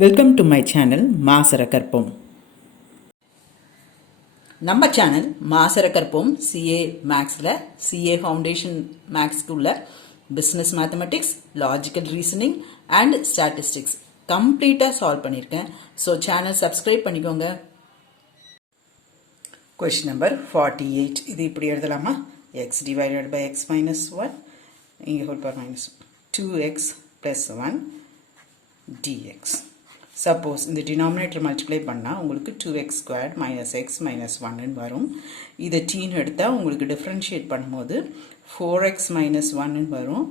Welcome to my channel Maasarakarpom. நம்ம channel Maasarakarpom CA மேக்ஸில் CA foundation மேக்ஸ்க்குள்ள business mathematics, logical reasoning and statistics கம்ப்ளீட்டாக solve பண்ணியிருக்கேன். So channel subscribe பண்ணிக்கோங்க. Question number 48. இது இப்படி எழுதலாமா? x divided by x minus 1 இங்கே whole power minus 2x plus 1 dx. Suppose இந்த டினாமினேட்டர் மல்டிப்ளை பண்ணால் உங்களுக்கு 2x squared minus X minus ஒன்னு வரும். இதை டீன்னு எடுத்தால் உங்களுக்கு டிஃப்ரென்ஷியேட் பண்ணும்போது 4x மைனஸ் ஒன்னு வரும்.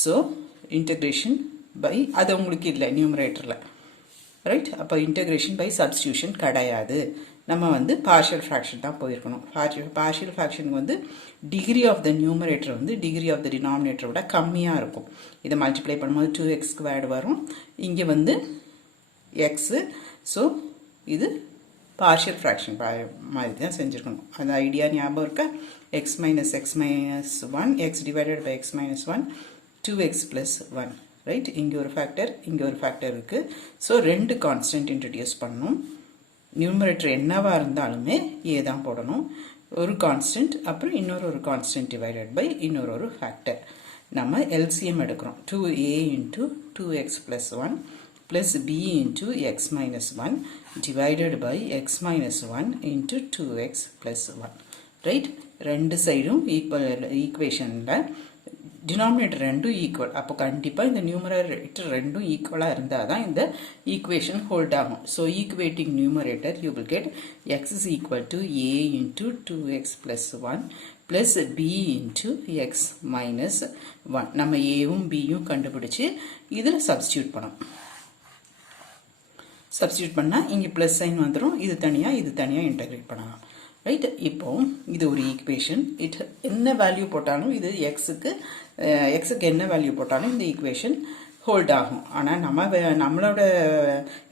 ஸோ இன்டகிரேஷன் பை அது உங்களுக்கு இல்லை நியூமரேட்டரில், ரைட்? அப்போ இன்டகிரேஷன் பை சப்ஸ்டியூஷன் கிடையாது. நம்ம பார்ஷியல் ஃப்ராக்ஷன் தான் போயிருக்கணும். பார்ஷியல் ஃப்ராக்ஷனுக்கு degree of the numerator degree of the டினாமினேட்டரை விட கம்மியாக இருக்கும். இதை மல்டிப்ளை பண்ணும்போது 2x ஸ்கொயர்டு வரும். இங்கே x. ஸோ இது பார்ஷியல் ஃப்ராக்ஷன் மாதிரி தான் செஞ்சுருக்கணும். அந்த ஐடியா ஞாபகம் இருக்கா? x minus x minus 1 x divided by x minus 1 2x plus 1, right? இங்கே ஒரு ஃபேக்டர், இங்கே ஒரு ஃபேக்டர் இருக்குது. ஸோ ரெண்டு கான்ஸ்டன்ட் இன்ட்ரடியூஸ் பண்ணணும். நியூமரேட்டர் என்னவாக இருந்தாலுமே ஏ தான் போடணும். ஒரு கான்ஸ்டன்ட் அப்புறம் இன்னொரு கான்ஸ்டன்ட் டிவைடட் பை இன்னொரு ஃபேக்டர். நம்ம எல்சிஎம் எடுக்கிறோம். 2a into 2x plus 1 plus b into x minus 1 divided by x minus 1 into 2x plus 1, right? ரெண்டு சைடும் ஈக்குவல் ஈக்குவேஷனில் டினாமினேட்டர் ரெண்டும் ஈக்குவல். அப்போ கண்டிப்பாக இந்த நியூமரேட்டர் ரெண்டும் ஈக்குவலாக இருந்தால் தான் இந்த ஈக்குவேஷன் ஹோல்ட் ஆகும். So equating numerator you will get x is equal to a into 2x plus 1 plus b into x minus 1. நம்ம ஏவும் பியும் கண்டுபிடிச்சி இதில் சப்ஸ்டியூட் பண்ணோம். சப்ஸ்டியூட் பண்ணால் இங்கே ப்ளஸ் சைன் வந்துடும். இது தனியாக இன்டகிரேட் பண்ணலாம், ரைட்? இப்போ இது ஒரு ஈக்குவேஷன். என்ன வேல்யூ போட்டாலும் இது எக்ஸுக்கு என்ன வேல்யூ போட்டாலும் இந்த ஈக்குவேஷன் ஹோல்ட் ஆகும். ஆனால் நம்மளோட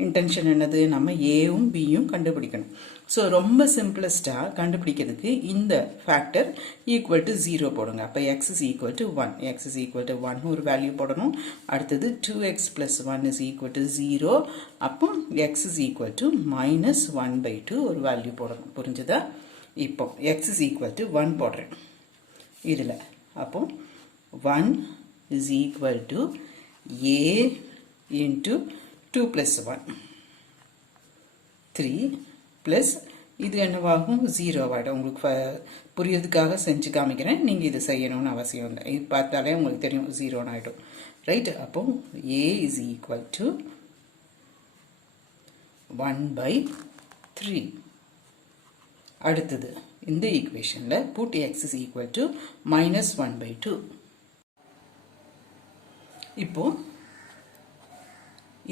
இன்டென்ஷன் என்னது? நம்ம ஏவும் பியும் கண்டுபிடிக்கணும். ஸோ ரொம்ப சிம்பிளஸ்டாக கண்டுபிடிக்கிறதுக்கு இந்த ஃபேக்டர் ஈக்குவல் டு 0 போடுங்க. அப்போ X is equal to 1. X is equal to 1 ஒரு வேல்யூ போடணும். அடுத்தது 2x plus 1 is equal to 0. அப்போ X is equal to minus 1/2 ஒரு வேல்யூ போடணும். புரிஞ்சுதா? இப்போ எக்ஸ் இஸ் ஈக்குவல் டு 1 போடுறேன் இதில். அப்போ 1 is equal to a into 2 plus 1 3 plus இது என்னவாகும்? 0 ஆகிடும். உங்களுக்கு புரியறதுக்காக செஞ்சு காமிக்கிறேன். நீங்கள் இது செய்யணும்னு அவசியம் இல்லை. இது பார்த்தாலே உங்களுக்கு தெரியும் 0 ஆகிடும், ரைட்? அப்போ a is equal to 1/3. அடுத்தது இந்த ஈக்குவேஷனில் put x is equal to minus 1/2. இப்போ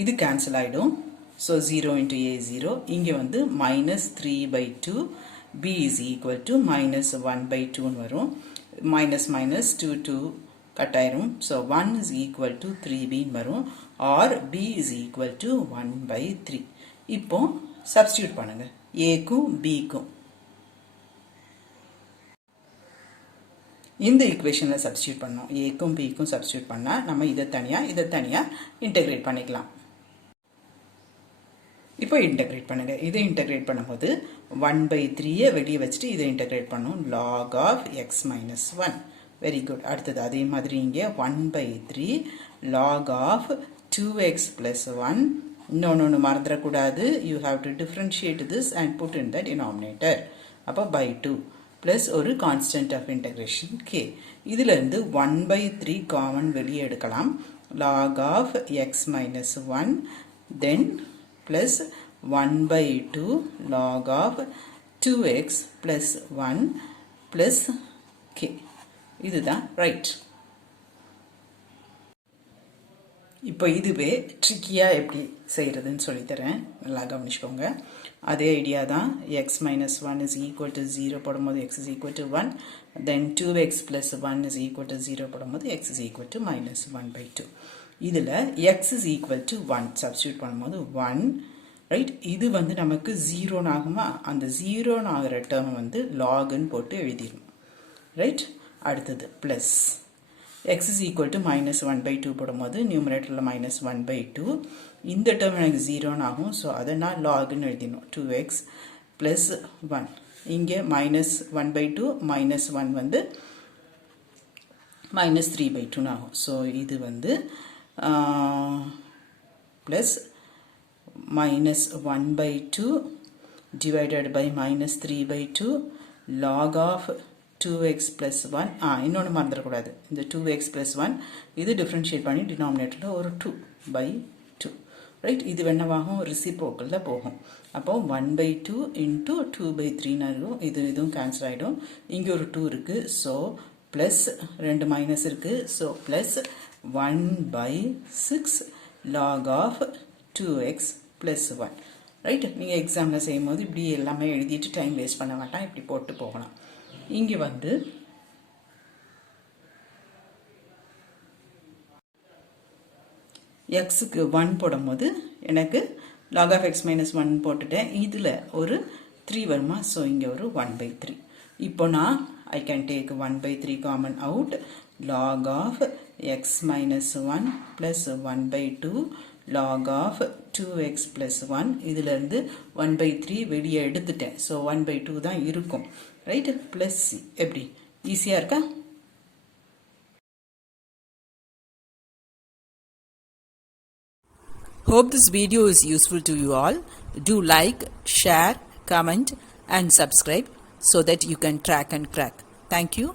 இது கேன்சல் ஆகிடும். So 0 into a 0. இங்கே minus 3/2 b is equal to minus 1/2 வரும். minus minus 2 கட் ஆயிரும். So 1 is equal to 3b வரும். or b is equal to 1/3. இப்போ சப்ஸ்டியூட் பண்ணுங்க ஏக்கும் பிக்கும். இந்த ஈக்குவேஷனில் சப்ஸ்டியூட் பண்ணோம். ஏக்கும் பிக்கும் சப்ஸ்டியூட் பண்ணால் நம்ம இதை தனியாக இன்டெகிரேட் பண்ணிக்கலாம். இப்போ இன்டெகிரேட் பண்ணுங்க. இதை இன்டெகிரேட் பண்ணும்போது 1/3 வெளியே வச்சுட்டு இதை இன்டெகிரேட் பண்ணும். log of x minus 1. Very good. அடுத்தது அதே மாதிரி இங்கே 1/3 log of 2x plus 1. இன்னொன்று மறந்துடக்கூடாது. You have to differentiate this and put in the denominator. அப்போ by 2 ப்ளஸ் ஒரு கான்ஸ்டன்ட் ஆஃப் இன்டகிரேஷன் k. இதிலிருந்து 1/3 காமன் வெளியே எடுக்கலாம். log of x minus 1 then plus 1/2 log of 2x plus 1 plus k. இதுதான் right. இப்போ இதுவே ட்ரிக்கியாக எப்படி செய்கிறதுன்னு சொல்லித்தரேன். நல்லா கவனிச்சுக்கோங்க. அதே ஐடியா தான். x minus 1 is equal to 0 போடும்போது x is equal to 1. then 2x plus 1 is equal to 0 போடும்போது x is equal to minus 1/2. இதில் x is equal to 1 substitute பண்ணும்போது 1, ரைட்? இது நமக்கு 0 ஆகுமா? அந்த 0 ஆகிற டேர்ம் லாகுன்னு போட்டு எழுதிடும், ரைட்? அடுத்தது plus x is equal to minus 1/2 போடும்போது நியூமரேட்டரில் minus 1/2 இந்த டேர்ம் எனக்கு 0 ஆகும். ஸோ அதை நான் லாக்னு எழுதினோம். 2x + 1. இங்கே -1/2 -1 வந்து -3/2 ஆகும். ஸோ இது வந்து plus -1/2 divided by -3/2 log of 2x plus 1. இன்னொன்று மறந்துடக்கூடாது. இந்த 2x plus 1 இது டிஃப்ரென்ஷியேட் பண்ணி டினாமினேட்டரில் ஒரு 2/2. ரைட், இது என்னவாகும்? ரெசிப்ரோக்கலில் போகும். அப்போ 1/2 into 2/3 இருக்கும். இதுவும் கேன்சல் ஆகிடும். இங்கே ஒரு 2 இருக்குது. ஸோ ப்ளஸ் 2 மைனஸ் இருக்குது. So plus 1/6 log of 2x plus 1. Right, நீங்கள் எக்ஸாமில் செய்யும்போது இப்படி எல்லாமே எழுதிட்டு டைம் வேஸ்ட் பண்ண வேண்டாம். இப்படி போட்டு போகலாம். இங்கே வந்து எக்ஸுக்கு 1 போடும்போது எனக்கு log of x minus 1 போட்டுட்டேன். இதில் ஒரு 3 வருமா? ஸோ இங்கே ஒரு 1/3. இப்போ நான் I can take 1/3 common out. Log of x minus 1 plus 1/2 log of 2x plus 1. இதிலிருந்து 1/3 வெளியே எடுத்துட்டேன். ஸோ 1/2 தான் இருக்கும். ரைட், ப்ளஸ் எப்படி ஈஸியாக இருக்கா? Hope this video is useful to you all. Do like, share, comment and subscribe so that you can track and crack. Thank you.